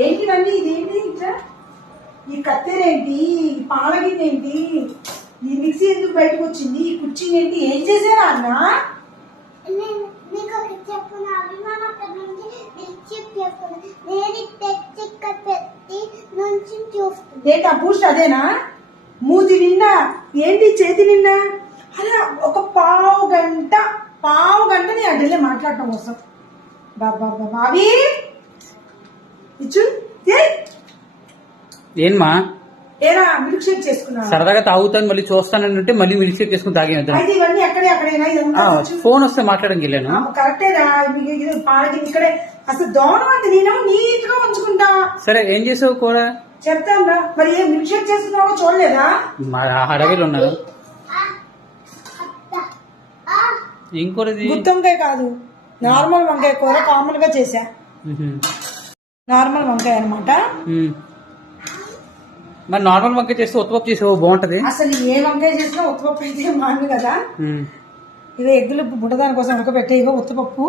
ఏంటివన్నీ? ఇదేంటి ఇట్లా? ఈ కత్తెరేంటి? ఈ పాలగిన్నేంటి? ఈ మిక్సీ ఎందుకు బయటకు వచ్చింది? ఈ కుర్చీ ఏంటి? ఏం చేసావా అన్న? ఏంటి ఆ బూస్ట్ అదేనా? మూతి నిండా ఏంటి? చేతి నిండా అలా ఒక పావు గంట నీ అడ్డలే మాట్లాడటం కోసం. బాబా బాబీ ఇచ్చు ఏమా ఏరా మిల్క్ షేక్ చేసుకున్నా? సరదాగా తాగుతాను మళ్ళీ చూస్తానంటే మళ్ళీ మిల్క్ షేక్ చేసుకుని తాగేద్దాం. అయితే ఇవన్నీ అక్కడేనా? ఫోన్ వస్తే మాట్లాడడానికి వెళ్ళాను. కరెక్టేరా. పాలకి ఇక్కడే అసలు దోనమంది నేను నీట్ గా ఉంచుకుంటా. సరే ఏం చేసావు కూర? చెప్తాను రా. మరి ఏ మిల్క్ షేక్ చేసుకున్నావో చూడలేదా? హడవిలు ఉన్నారు. ఏం కూర? గుత్తొంకాయ కాదు, నార్మల్ వంకాయ కూర. కామన్ గా చేసా. నార్మల్ వంకాయ అనమాట. మరి నార్మల్ వంకాయ చేస్తే ఉత్తపప్పు చేసావు బాగుంటది. అసలు ఏ వంకాయ చేసినా ఉత్తపప్పు అయితే మాను కదా. ఇక ఎగ్గులు బుడ్డదాని కోసం ఉడకబెట్టే ఇగో ఉత్తపప్పు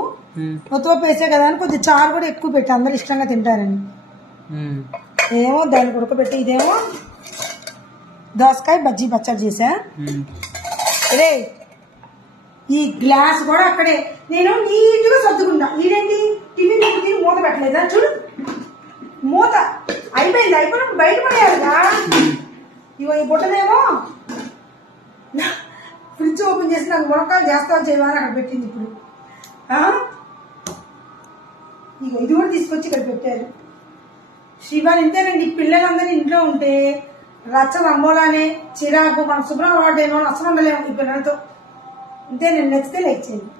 వేసే కదా అని కొద్ది చారు కూడా ఎక్కువ పెట్టి అందరు ఇష్టంగా తింటారని. ఏమో దానికి ఉడకబెట్టి, ఇదేమో దోసకాయ బజ్జీ పచ్చడి చేసా. రే ఈ గ్లాస్ కూడా అక్కడే నేను నీట్ గా సర్దుకుంటా. ఇదేంటి టిఫిన్ తిని మూత పెట్టలేదా? చూడు, మూత అయిపోయినప్పుడు బయట పడేయాలిగా. ఇగో ఈ బుట్టనేమో ఫ్రిడ్జ్ ఓపెన్ చేసి నాకు మునక్కాయలు చేస్తావు చేయమని అక్కడ పెట్టింది. ఇప్పుడు ఇగో ఇది కూడా తీసుకొచ్చి ఇక్కడ పెట్టారు. శివాని ఇంతేనండి. పిల్లలందరూ ఇంట్లో ఉంటే రచ్చ రంబోలానే చిరాకు. మన శుభ్రం వాడేమో అసలు ఉండలేము ఈ పిల్లలతో. ఇంతే. నేను నచ్చితే లైక్ చేయండి.